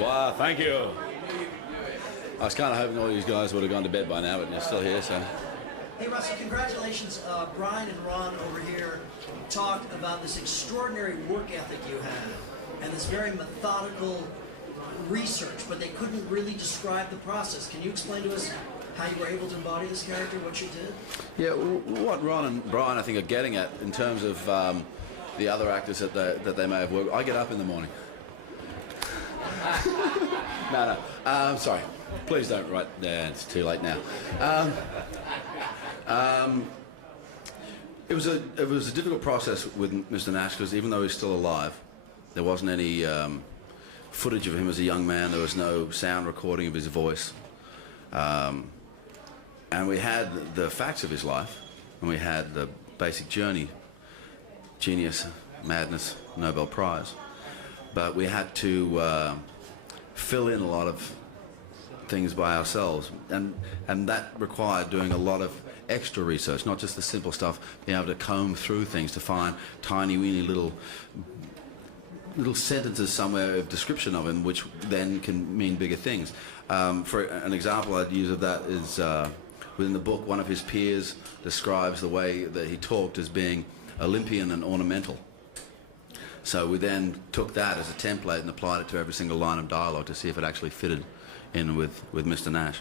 Wow, thank you. I was kind of hoping all these guys would have gone to bed by now, but you're still here, so. Hey, Russell, congratulations. Brian and Ron over here talked about this extraordinary work ethic you have and this very methodical research, but they couldn't really describe the process. Can you explain to us how you were able to embody this character, what you did? Yeah, what Ron and Brian, I think, are getting at in terms of the other actors that they may have worked with. I get up in the morning. No, sorry. Please don't write. Yeah, it's too late now. It was a difficult process with Mr. Nash because even though he's still alive, there wasn't any footage of him as a young man. There was no sound recording of his voice, and we had the facts of his life, and we had the basic journey: genius, madness, Nobel Prize. But we had to fill in a lot of things by ourselves, and that required doing a lot of extra research, not just the simple stuff, being able to comb through things to find tiny, weeny little sentences somewhere of description of him, which then can mean bigger things. For an example I'd use of that is within the book, one of his peers describes the way that he talked as being Olympian and ornamental. So we then took that as a template and applied it to every single line of dialogue to see if it actually fitted in with Mr. Nash.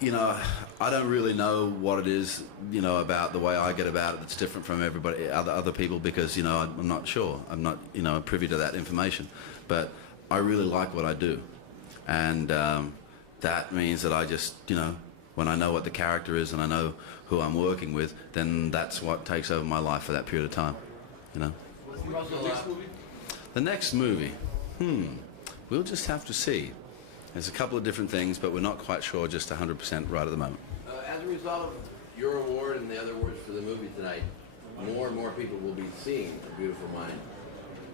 You know, I don't really know what it is, you know, about the way I get about it that's different from everybody, other people, because, you know, I'm not sure. I'm not, you know, privy to that information. But I really like what I do. And that means that I just, you know, when I know what the character is and I know who I'm working with, then that's what takes over my life for that period of time, you know. The next movie? We'll just have to see. There's a couple of different things, but we're not quite sure just 100% right at the moment. As a result of your award and the other awards for the movie tonight, more and more people will be seeing A Beautiful Mind.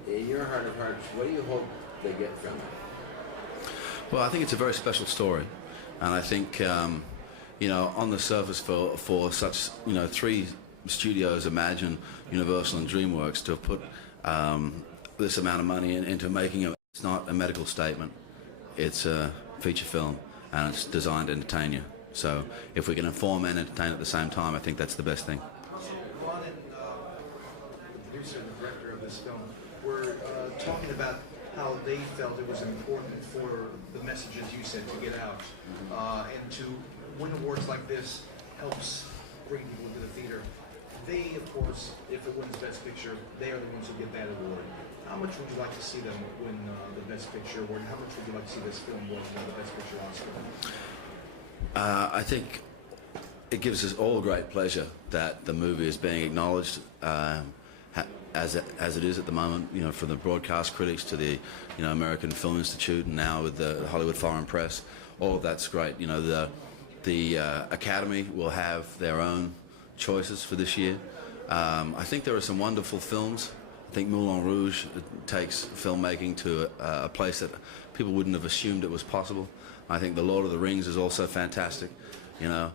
In your heart of hearts, what do you hope they get from it? Well, I think it's a very special story, and I think, you know, on the surface for such, you know, three studios, Imagine, Universal, and DreamWorks, to have put this amount of money into making it, it's not a medical statement. It's a feature film, and it's designed to entertain you. So if we can inform and entertain at the same time, I think that's the best thing. Ron and the producer and the director of this film were talking about how they felt it was important for the messages you said to get out, and to win awards like this helps bring people to the theater. They, of course, if it wins Best Picture, they are the ones who get that award. How much would you like to see them win the Best Picture award? And how much would you like to see this film win the Best Picture Oscar? I think it gives us all great pleasure that the movie is being acknowledged as it is at the moment. You know, from the broadcast critics to the, you know, American Film Institute, and now with the Hollywood Foreign Press. All of that's great. You know, the Academy will have their own choices for this year. I think there are some wonderful films. I think Moulin Rouge takes filmmaking to a place that people wouldn't have assumed it was possible. I think The Lord of the Rings is also fantastic. You know,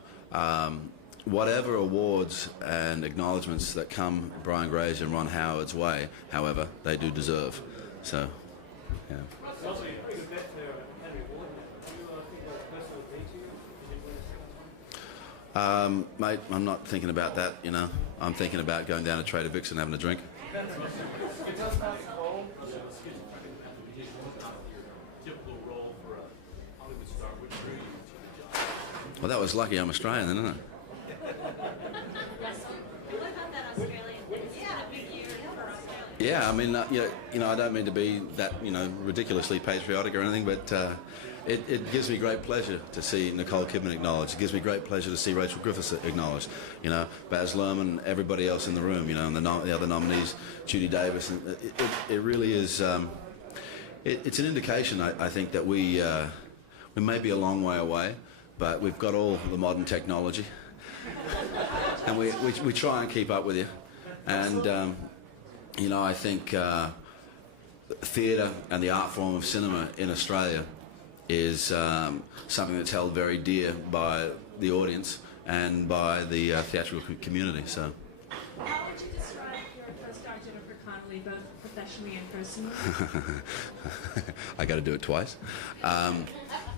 whatever awards and acknowledgements that come Brian Grazer and Ron Howard's way, however, they do deserve. So, yeah. Mate, I'm not thinking about that, you know. I'm thinking about going down to Trader Vic's and having a drink. Well, that was lucky I'm Australian, then, isn't it? Yeah, I mean, you know, I don't mean to be that, you know, ridiculously patriotic or anything, but it gives me great pleasure to see Nicole Kidman acknowledged. It gives me great pleasure to see Rachel Griffiths acknowledged. You know, Baz Luhrmann, everybody else in the room. You know, and the other nominees, Judy Davis. And it really is. It's an indication, I think, that we may be a long way away, but we've got all the modern technology, and we try and keep up with you. And you know, I think theatre and the art form of cinema in Australia is something that's held very dear by the audience and by the theatrical community. So. How would you describe your co-star Jennifer Connelly, both professionally catch me in person? I got to do it twice.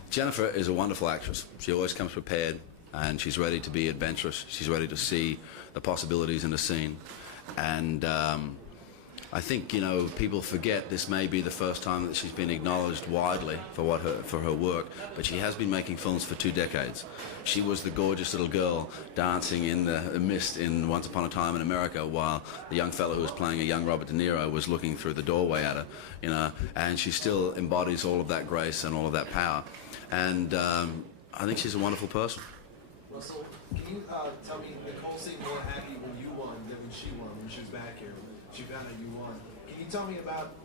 Jennifer is a wonderful actress. She always comes prepared, and she's ready to be adventurous. She's ready to see the possibilities in a scene. And I think, you know, people forget this may be the first time that she's been acknowledged widely for her work, but she has been making films for 2 decades. She was the gorgeous little girl dancing in the mist in Once Upon a Time in America, while the young fellow who was playing a young Robert De Niro was looking through the doorway at her, you know, and she still embodies all of that grace and all of that power. And I think she's a wonderful person. Russell, can you tell me, Nicole seemed more happy when you won than when she won, when she was back here. She found out you won. Can you tell me about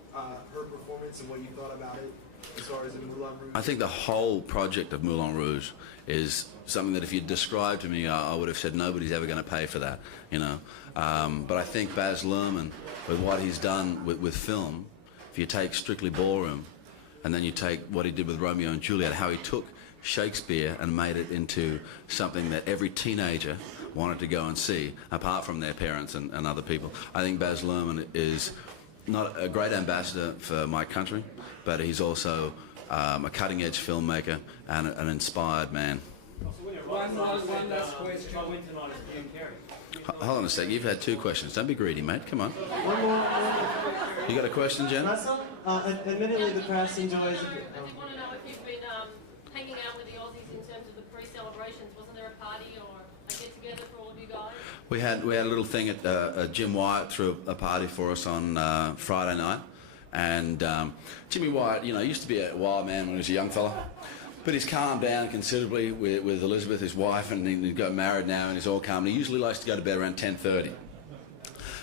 her performance and what you thought about it as far as in Moulin Rouge? I think the whole project of Moulin Rouge is something that if you described to me, I would have said nobody's ever going to pay for that, you know. But I think Baz Luhrmann, with what he's done with film, if you take Strictly Ballroom, and then you take what he did with Romeo and Juliet, how he took Shakespeare and made it into something that every teenager wanted to go and see, apart from their parents and other people. I think Baz Luhrmann is not a great ambassador for my country, but he's also a cutting-edge filmmaker and an inspired man. One last question. Hold on a sec, you've had 2 questions. Don't be greedy, mate. Come on. One more. You got a question, Jen? Russell, admittedly, the press enjoys. I did want to know if you've been hanging out with the Aussies in terms of the pre-celebrations. Wasn't there a party or a get-together for all of you guys? We had a little thing at Jim Wyatt threw a party for us on Friday night, and Jimmy Wyatt, you know, used to be a wild man when he was a young fella, but he's calmed down considerably with Elizabeth, his wife, and he got married now, and he's all calm. And he usually likes to go to bed around 10:30,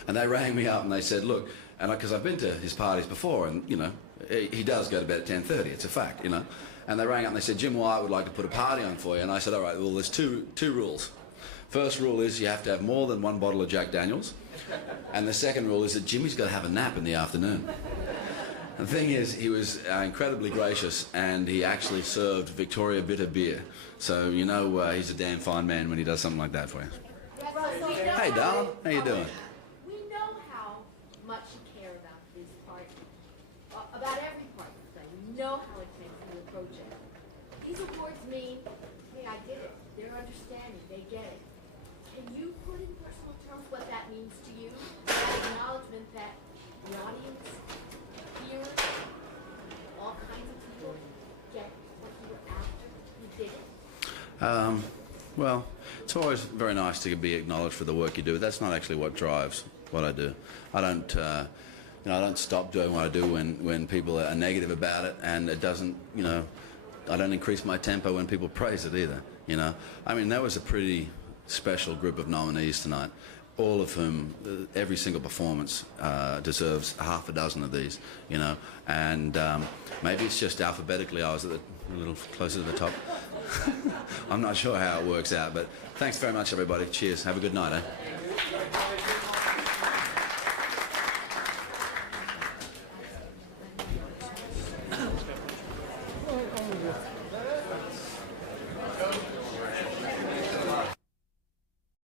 and they rang me up and they said, look, and because I've been to his parties before, and you know, he does go to bed at 10:30. It's a fact, you know. And they rang up and they said, Jim Wyatt would like to put a party on for you. And I said, all right, well, there's two rules. First rule is you have to have more than 1 bottle of Jack Daniels. And the second rule is that Jimmy's got to have a nap in the afternoon. The thing is, he was incredibly gracious, and he actually served Victoria bitter beer. So you know he's a damn fine man when he does something like that for you. Hey, darling, how you doing? We know how much you care about this party, about every part of the thing. We know how intense you approach it. These awards mean, hey, I did it. They're understanding. They get it. Can you put in personal terms what that means to you? That acknowledgement that the audience here, all kinds of people get what you were after. You did it. Well, it's always very nice to be acknowledged for the work you do. That's not actually what drives what I do. I don't, you know, I don't stop doing what I do when people are negative about it, and it doesn't, you know, I don't increase my tempo when people praise it either. You know, I mean, that was a pretty special group of nominees tonight, all of whom, every single performance deserves half a dozen of these, you know, and maybe it's just alphabetically I was a little closer to the top. I'm not sure how it works out, but thanks very much, everybody. Cheers. Have a good night, eh?